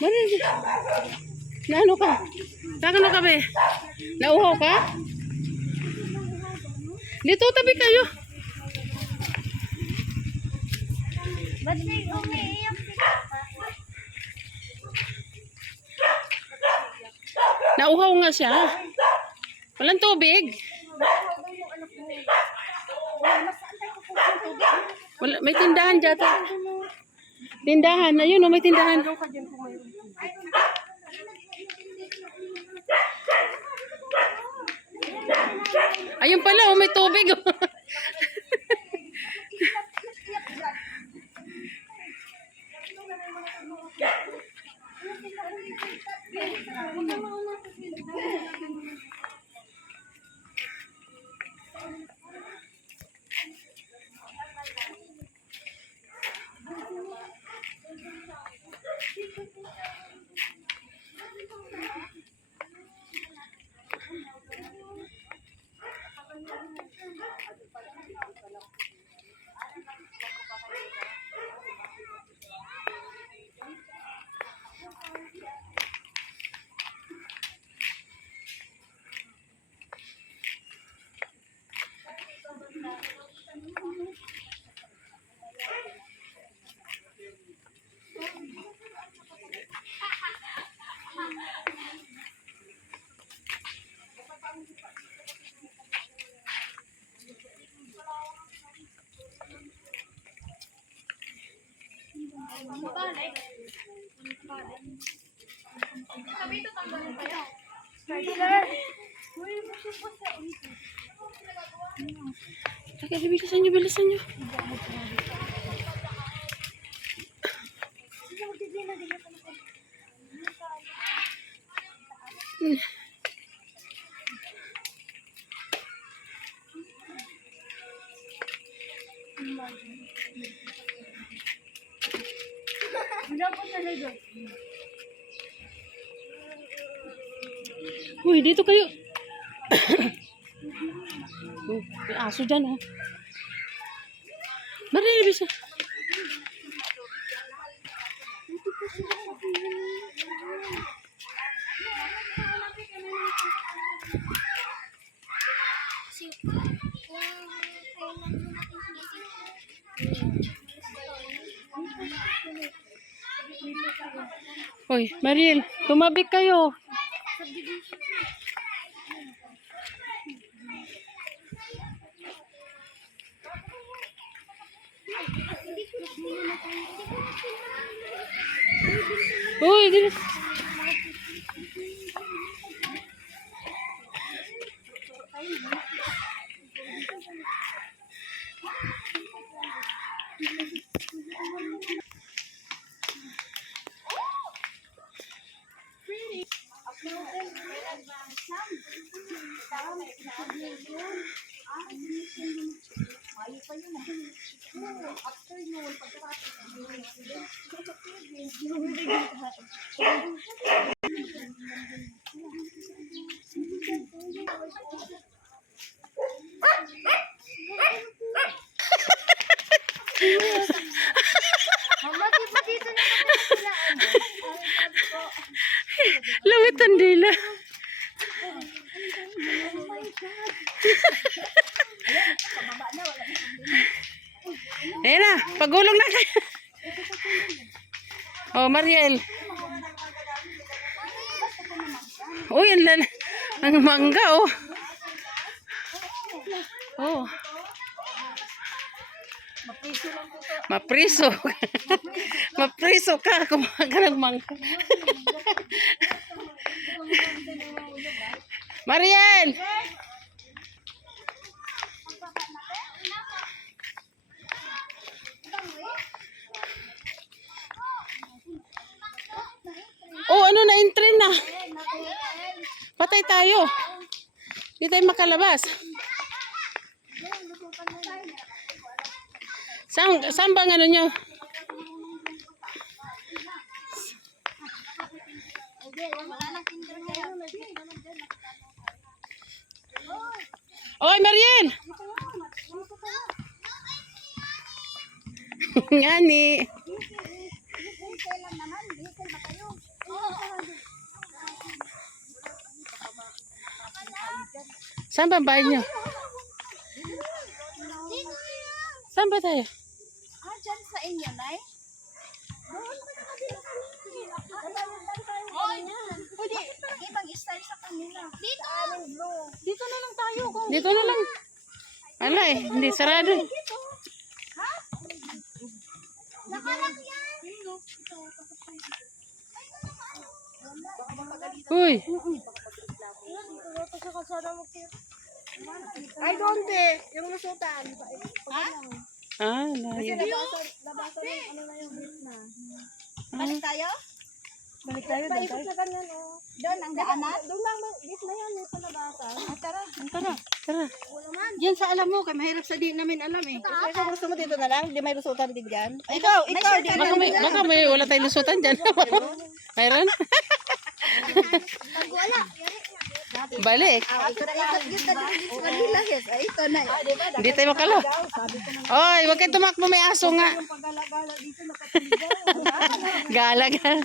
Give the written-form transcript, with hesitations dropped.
Mariel, na ano ka? Nakano ka be? Nauhaw ka? Dito, tabi kayo. Ba't may umiiyak si Papa? Nauhaw nga siya. Walang tubig. Wala, may tindahan dyan. Tindahan. Ayun, may tindahan. Ayun pala, may tubig. Okay, bilisan nyo, bilisan nyo. Uy, dito kayo. May aso dyan, oh. Mariel, bisa. Hoy, Mariel, tumabik kayo. Uy, dito. Mama, di ba dito na kami sila? Lawit ang dila. Oh my God. Ayan na, pagulong na kayo. Oh, Mariel. Uy, ang mangga, oh. Oh. Mapriso. Mapriso ka. Kumain ka ng mangga. Mariel! Oh, ano na, entry na. Patay tayo. Di tayo makalabas. Saan bang ano nyo? Oy, Mariel! Ngani. Saan ba ang bahay niyo? Saan ba tayo? Ah, dyan sa inyo, Nay? Pwede, ibang style sa kanila. Dito! Dito na lang tayo. Dito na lang. Wala eh, hindi sarado eh. Nakalak yan! Uy, Ay, doon, be. Yung lusutan. Ha? layo. Labasan yung ano na yung gate na. Balik tayo? Balik tayo. Paikot sa ganyan, oh. Doon, ang daanan? Doon lang, gate na yan, sa labasan. Tara. Tara, tara. Yan sa alam mo, kay mahirap sa di namin alam eh. Ikaw gusto mo dito na lang? Di may lusutan din dyan? Ikaw, di Baka may wala tayong lusutan dyan. Mayroon? wala. Balik. Ikot-ikot yun sa Manila, yes. Ay, ito na. Hindi tayo makalo. Oy, huwag kayo tumakbo, may aso nga. Pagala-gala dito, nakatiligaw. Galagal.